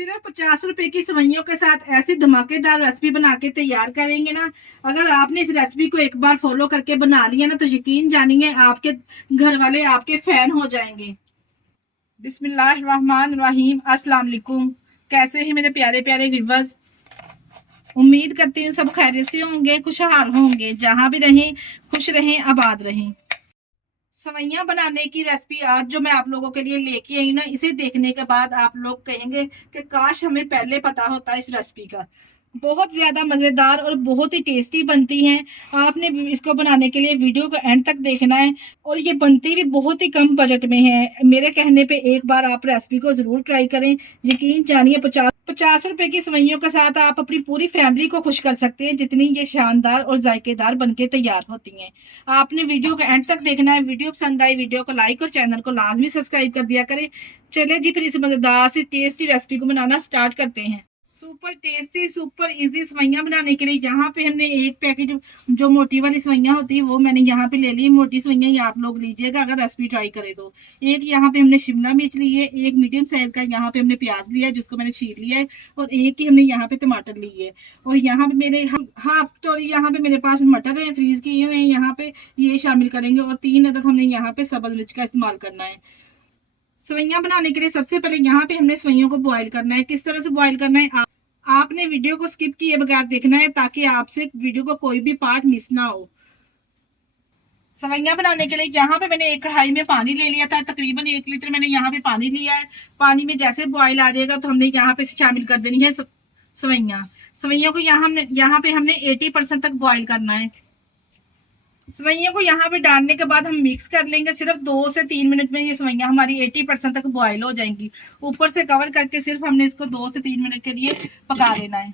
सिर्फ 50 रुपए की सेवइयों के साथ ऐसी धमाकेदार रेसिपी बना के तैयार करेंगे ना। अगर आपने इस रेसिपी को एक बार फॉलो करके बना लिया ना, तो यकीन जानिए आपके घर वाले आपके फैन हो जाएंगे। बिस्मिल्लाहिर्रहमानिर्रहीम, अस्सलाम वालेकुम। कैसे हैं मेरे प्यारे प्यारे व्यूवर्स। उम्मीद करती हूँ सब खैरियत से होंगे, खुशहाल होंगे, जहां भी रहें खुश रहें, आबाद रहें। सवैयां बनाने की रेसिपी आज जो मैं आप लोगों के लिए लेके आई ना, इसे देखने के बाद आप लोग कहेंगे कि काश हमें पहले पता होता इस रेसिपी का। बहुत ज्यादा मजेदार और बहुत ही टेस्टी बनती है। आपने इसको बनाने के लिए वीडियो को एंड तक देखना है। और ये बनती भी बहुत ही कम बजट में है। मेरे कहने पे एक बार आप रेसिपी को जरूर ट्राई करें। यकीन जानिए 50 रुपए की सवैयों के साथ आप अपनी पूरी फैमिली को खुश कर सकते हैं, जितनी ये शानदार और जायकेदार बनके तैयार होती हैं। आपने वीडियो को एंड तक देखना है। वीडियो पसंद आई वीडियो को लाइक और चैनल को लाजमी सब्सक्राइब कर दिया करें। चले जी, फिर इस मजेदार सी टेस्टी रेसिपी को बनाना स्टार्ट करते हैं। सुपर टेस्टी सुपर इजी सवैयां बनाने के लिए यहाँ पे हमने एक पैकेट जो मोटी वाली सवैयां होती है वो मैंने यहाँ पे ले ली। मोटी सवैयां ये आप लोग लीजिएगा अगर रेसिपी ट्राई करें तो। एक यहाँ पे हमने शिमला मिर्च ली है, एक मीडियम साइज का यहाँ पे हमने प्याज लिया है जिसको मैंने छील लिया है, और एक ही हमने यहाँ पे टमाटर ली है। और यहाँ पे मेरे हाफ कटोरी यहाँ पे मेरे पास मटर है फ्रीज किए हुए हैं, यहाँ पे ये शामिल करेंगे। और 3 अदद हमने यहाँ पे सब्ज मिर्च का इस्तेमाल करना है। सवैयां बनाने के लिए सबसे पहले यहाँ पे हमने सवैयों को बॉईल करना है। किस तरह से बॉईल करना है आपने वीडियो को स्किप किए बगैर देखना है, ताकि आपसे वीडियो का कोई भी पार्ट मिस ना हो। सवैयां बनाने के लिए यहाँ पे मैंने एक कढ़ाई में पानी ले लिया था, तकरीबन 1 लीटर मैंने यहाँ पे पानी लिया है। पानी में जैसे बॉईल आ जाएगा तो हमने यहाँ पे शामिल कर देनी है सवैयां। सवैयों को यहाँ पे हमने 80% तक बॉईल करना है। सवैयों को यहाँ पे डालने के बाद हम मिक्स कर लेंगे। सिर्फ 2 से 3 मिनट में ये सवैयां हमारी 80% तक बॉयल हो जाएंगी। ऊपर से कवर करके सिर्फ हमने इसको 2 से 3 मिनट के लिए पका लेना है।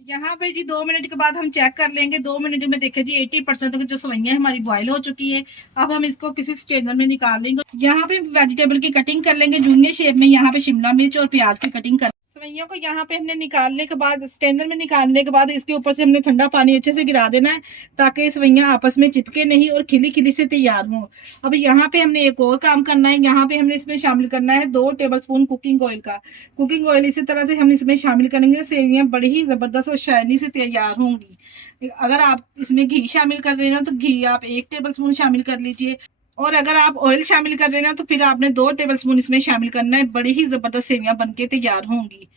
यहाँ पे जी 2 मिनट के बाद हम चेक कर लेंगे। 2 मिनट में देखे जी 80% तक जो सवैयां हमारी बॉयल हो चुकी है। अब हम इसको किसी स्ट्रेनर में निकाल लेंगे। यहाँ पे वेजिटेबल की कटिंग कर लेंगे जूनियर शेप में। यहाँ पे शिमला मिर्च और प्याज की कटिंग कर सवैयों को यहाँ पे हमने निकालने के बाद स्ट्रेनर में निकालने के बाद इसके ऊपर से हमने ठंडा पानी अच्छे से गिरा देना है, ताकि सवैयां आपस में चिपके नहीं और खिली खिली से तैयार हों। अब यहाँ पे हमने एक और काम करना है। यहाँ पे हमने इसमें शामिल करना है 2 टेबलस्पून कुकिंग ऑयल का। कुकिंग ऑयल इसी तरह से हम इसमें शामिल करेंगे। सेवियां बड़ी ही जबरदस्त और शाइनी से तैयार होंगी। अगर आप इसमें घी शामिल कर रहे हैं तो घी आप 1 टेबलस्पून शामिल कर लीजिए। और अगर आप ऑयल शामिल कर रहे हैं तो फिर आपने 2 टेबलस्पून इसमें शामिल करना है। बड़ी ही जबरदस्त सेवियां बनके तैयार होंगी।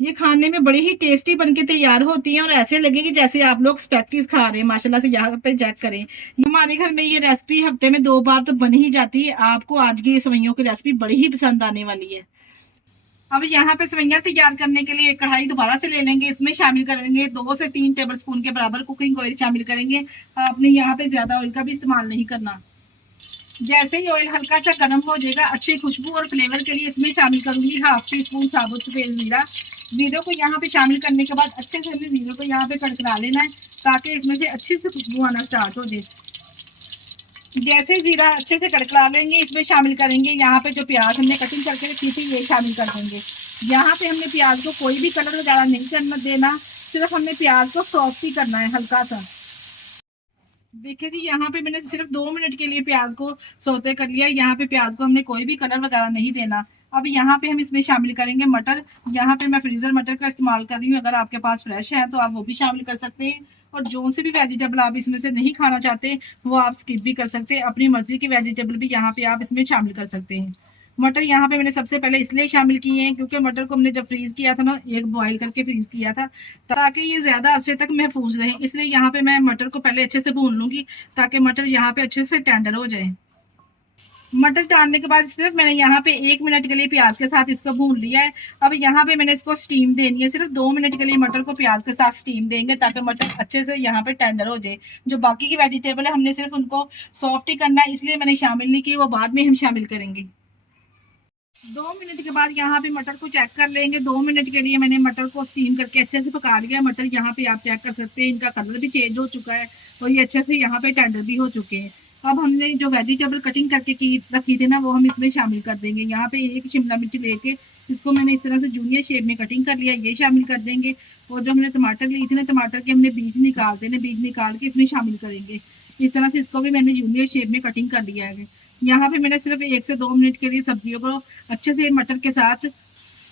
ये खाने में बड़ी ही टेस्टी बनके तैयार होती हैं और ऐसे लगेगी जैसे आप लोग स्पैगेटीज खा रहे हैं। माशाल्लाह से यहाँ पे चेक करें। हमारे घर में ये रेसिपी हफ्ते में 2 बार तो बन ही जाती है। आपको आज की ये सवैयों की रेसिपी बड़ी ही पसंद आने वाली है। अब यहाँ पे सवैयां तैयार करने के लिए एक कढ़ाई दोबारा से ले लेंगे। इसमें शामिल करेंगे 2 से 3 टेबलस्पून के बराबर कुकिंग ऑयल शामिल करेंगे। आपने यहाँ पे ज्यादा ऑयल का भी इस्तेमाल नहीं करना। जैसे ही ऑयल हल्का सा गर्म हो जाएगा, अच्छी खुशबू और फ्लेवर के लिए इसमें शामिल करूंगी 1/2 टीस्पून साबुत सफेद जीरा। जीरो को यहाँ पे शामिल करने के बाद अच्छे से हमें जीरो को यहाँ पे कड़कड़ा लेना है, ताकि इसमें से अच्छी से खुशबू आना स्टार्ट हो जाए। जैसे जीरा अच्छे से कड़कड़ा लेंगे, इसमें शामिल करेंगे यहाँ पे जो प्याज हमने कटिंग करके रखी थी, ये शामिल कर देंगे। यहाँ पे हमने प्याज को कोई भी कलर वगैरह नहीं करना देना, सिर्फ हमने प्याज को सॉफ्ट ही करना है हल्का सा। देखिए जी, यहाँ पे मैंने सिर्फ 2 मिनट के लिए प्याज को सौते कर लिया। यहाँ पे प्याज को हमने कोई भी कलर वगैरह नहीं देना। अब यहाँ पे हम इसमें शामिल करेंगे मटर। यहाँ पे मैं फ्रीजर मटर का इस्तेमाल कर रही हूँ। अगर आपके पास फ्रेश है तो आप वो भी शामिल कर सकते हैं। और जो से भी वेजिटेबल आप इसमें से नहीं खाना चाहते वो आप स्किप भी कर सकते हैं। अपनी मर्जी की वेजिटेबल भी यहाँ पे आप इसमें शामिल कर सकते हैं। मटर यहाँ पे मैंने सबसे पहले इसलिए शामिल किए हैं क्योंकि मटर को हमने जब फ्रीज किया था ना, एक बॉईल करके फ्रीज किया था, ताकि ये ज्यादा अरसे तक महफूज रहे। इसलिए यहाँ पे मैं मटर को पहले अच्छे से भून लूंगी, ताकि मटर यहाँ पे अच्छे से टेंडर हो जाए। मटर डालने के बाद सिर्फ मैंने यहाँ पे 1 मिनट के लिए प्याज के साथ इसको भून लिया है। अब यहाँ पे मैंने इसको स्टीम देनी है। सिर्फ 2 मिनट के लिए मटर को प्याज के साथ स्टीम देंगे, ताकि मटर अच्छे से यहाँ पे टेंडर हो जाए। जो बाकी की वेजिटेबल है हमने सिर्फ उनको सॉफ्ट ही करना है, इसलिए मैंने शामिल नहीं की, वो बाद में हम शामिल करेंगे। 2 मिनट के बाद यहाँ पे मटर को चेक कर लेंगे। 2 मिनट के लिए मैंने मटर को स्टीम करके अच्छे से पका लिया। मटर यहाँ पे आप चेक कर सकते हैं, इनका कलर भी चेंज हो चुका है और ये अच्छे से यहाँ पे टेंडर भी हो चुके हैं। अब हमने जो वेजिटेबल कटिंग करके रखी थी ना, वो हम इसमें शामिल कर देंगे। यहाँ पे एक शिमला मिर्च लेके इसको मैंने इस तरह से जूनियर शेप में कटिंग कर लिया, ये शामिल कर देंगे। और जो हमने टमाटर ली थी ना, टमाटर के हमने बीज निकाल देने, बीज निकाल के इसमें शामिल करेंगे। इस तरह से इसको भी मैंने जूनियर शेप में कटिंग कर लिया है। यहाँ पे मैंने सिर्फ 1 से 2 मिनट के लिए सब्जियों को अच्छे से मटर के साथ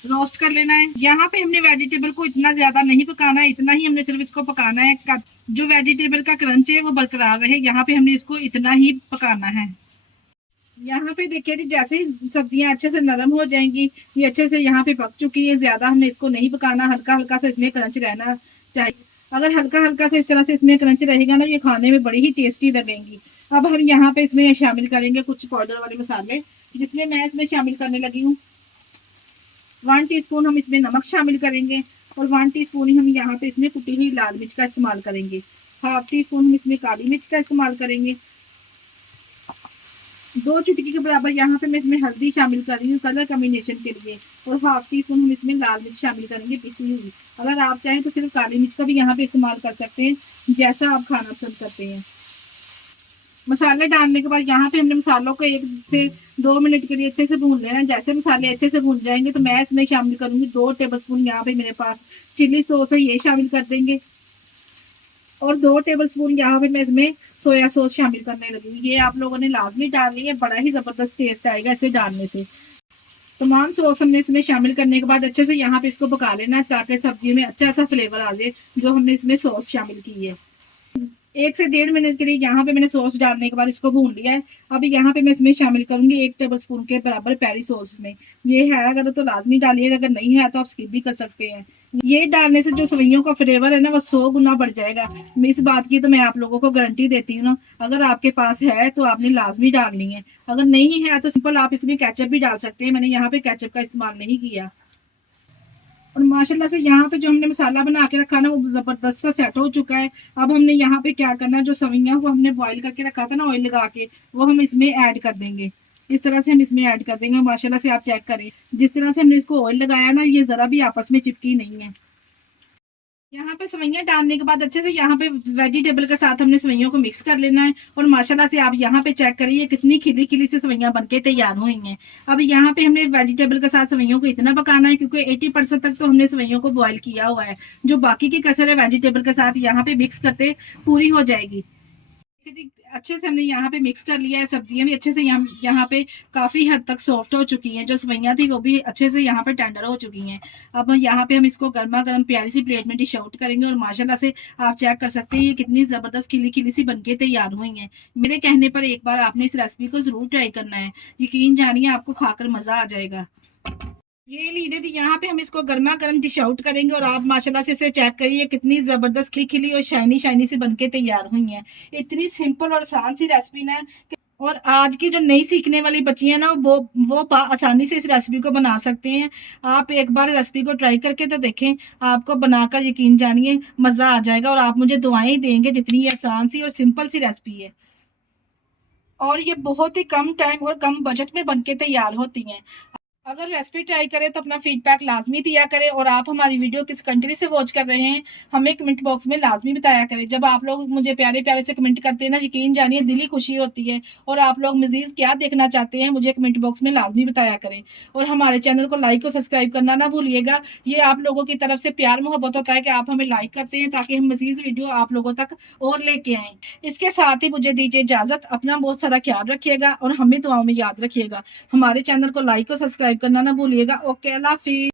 रोस्ट कर लेना है। यहाँ पे हमने वेजिटेबल को इतना ज्यादा नहीं पकाना है, इतना ही हमने सिर्फ इसको पकाना है, जो वेजिटेबल का क्रंच है वो बरकरार रहे, यहाँ पे हमने इसको इतना ही पकाना है। यहाँ पे देखिए जी, जैसे सब्जियां अच्छे से नरम हो जाएंगी, ये अच्छे से यहाँ पे पक चुकी है, ज्यादा हमने इसको नहीं पकाना, हल्का हल्का सा इसमें क्रंच रहना चाहिए। अगर हल्का हल्का सा इस तरह से इसमें क्रंच रहेगा ना, ये खाने में बड़ी ही टेस्टी लगेंगी। अब हम यहाँ पे इसमें शामिल करेंगे कुछ पाउडर वाले मसाले, जिसमें मैं इसमें शामिल करने लगी हूँ 1 टीस्पून हम इसमें नमक शामिल करेंगे, और 1 टीस्पून ही हम यहाँ पे इसमें कुटी हुई लाल मिर्च का इस्तेमाल करेंगे। 1/2 टीस्पून हम इसमें काली मिर्च का इस्तेमाल करेंगे। 2 चुटकी के बराबर यहाँ पे मैं इसमें हल्दी शामिल कर रही हूँ कलर कॉम्बिनेशन के लिए, और 1/2 टीस्पून हम इसमें लाल मिर्च शामिल करेंगे पिसी हुई। अगर आप चाहें तो सिर्फ काली मिर्च का भी यहाँ पे इस्तेमाल कर सकते हैं, जैसा आप खाना पसंद करते हैं। मसाले डालने के बाद यहाँ पे हमने मसालों को 1 से 2 मिनट के लिए अच्छे से भून लेना है। जैसे मसाले अच्छे से भून जाएंगे तो मैं इसमें शामिल करूंगी 2 टेबलस्पून, यहाँ पे मेरे पास चिली सॉस है, ये शामिल कर देंगे, और 2 टेबलस्पून यहाँ पे मैं इसमें सोया सॉस शामिल करने लगी। ये आप लोगों ने लाजमी डालनी है, बड़ा ही जबरदस्त टेस्ट आएगा इसे डालने से। तमाम सॉस हमने इसमें शामिल करने के बाद अच्छे से यहाँ पे इसको पका लेना है, ताकि सब्जी में अच्छा सा फ्लेवर आ जाए जो हमने इसमें सॉस शामिल की है। 1 से 1.5 मिनट के लिए यहाँ पे मैंने सॉस डालने के बाद इसको भून लिया है। अब यहाँ पे मैं इसमें शामिल करूंगी 1 टेबलस्पून के बराबर पेरी सॉस में। ये है अगर तो लाजमी डालिएगा, अगर नहीं है तो आप स्किप भी कर सकते हैं। ये डालने से जो सवैयों का फ्लेवर है ना, वो 100 गुना बढ़ जाएगा। इस बात की तो मैं आप लोगों को गारंटी देती हूँ ना, अगर आपके पास है तो आपने लाजमी डालनी है, अगर नहीं है तो सिंपल आप इसमें केचप भी डाल सकते हैं। मैंने यहाँ पे केचप का इस्तेमाल नहीं किया। और माशाल्लाह से यहाँ पे जो हमने मसाला बना के रखा ना, वो जबरदस्त सा सेट हो चुका है। अब हमने यहाँ पे क्या करना है, जो सवैयां को हमने बॉईल करके रखा था ना ऑयल लगा के, वो हम इसमें ऐड कर देंगे। इस तरह से हम इसमें ऐड कर देंगे। माशाल्लाह से आप चेक करें, जिस तरह से हमने इसको ऑयल लगाया ना, ये जरा भी आपस में चिपकी नहीं है। यहाँ पे सवैयां डालने के बाद अच्छे से यहाँ पे वेजिटेबल के साथ हमने सवैयों को मिक्स कर लेना है। और माशाल्लाह से आप यहाँ पे चेक करिए कितनी खिली खिली से सवैयां बनके तैयार हुई हैं। अब यहाँ पे हमने वेजिटेबल के साथ सवैयों को इतना पकाना है, क्योंकि 80% तक तो हमने सवैयों को बॉईल किया हुआ है। जो बाकी की कसर है वेजिटेबल के साथ यहाँ पे मिक्स करते पूरी हो जाएगी। अच्छे से हमने यहाँ पे मिक्स कर लिया है। सब्जियां भी अच्छे से यहाँ पे काफी हद तक सॉफ्ट हो चुकी हैं। जो सवैयां थी वो भी अच्छे से यहाँ पे टेंडर हो चुकी हैं। अब यहाँ पे हम इसको गर्मा गर्म प्यारी सी प्लेट में डिश आउट करेंगे। और माशाल्लाह से आप चेक कर सकते हैं ये कितनी जबरदस्त खिली खिली सी बनके तैयार हुई हैं। मेरे कहने पर एक बार आपने इस रेसिपी को जरूर ट्राई करना है, यकीन जानिए आपको खाकर मजा आ जाएगा। ये लीजिए जी, यहाँ पे हम इसको गर्मा गर्म डिश आउट करेंगे। और आप माशाल्लाह से इसे चेक करिए कितनी जबरदस्त खिली खिली और शाइनी शाइनी से बनके तैयार हुई हैं। इतनी सिंपल और आसान सी रेसिपी ना, और आज की जो नई सीखने वाली बच्ची है ना, वो आसानी से इस रेसिपी को बना सकते हैं। आप एक बार रेसिपी को ट्राई करके तो देखें, आपको बनाकर यकीन जानिए मजा आ जाएगा, और आप मुझे दुआएं देंगे जितनी आसान सी और सिंपल सी रेसिपी है। और ये बहुत ही कम टाइम और कम बजट में बनके तैयार होती हैं। अगर रेसिपी ट्राई करें तो अपना फीडबैक लाजमी दिया करें। और आप हमारी वीडियो किस कंट्री से वॉच कर रहे हैं, हमें कमेंट बॉक्स में लाजमी बताया करें। जब आप लोग मुझे प्यारे प्यारे से कमेंट करते हैं ना, यकीन जानिए दिली खुशी होती है। और आप लोग मजीद क्या देखना चाहते हैं, मुझे कमेंट बॉक्स में लाजमी बताया करें। और हमारे चैनल को लाइक और सब्सक्राइब करना ना भूलिएगा। ये आप लोगों की तरफ से प्यार मोहब्बत होता है कि आप हमें लाइक करते हैं, ताकि हम मजीद वीडियो आप लोगों तक और लेके आए। इसके साथ ही मुझे दीजिए इजाजत। अपना बहुत सारा ख्याल रखिएगा और हमें दुआओं में याद रखिएगा। हमारे चैनल को लाइक और सब्सक्राइब करना ना भूलिएगा। ओके, अल्लाह हाफिज।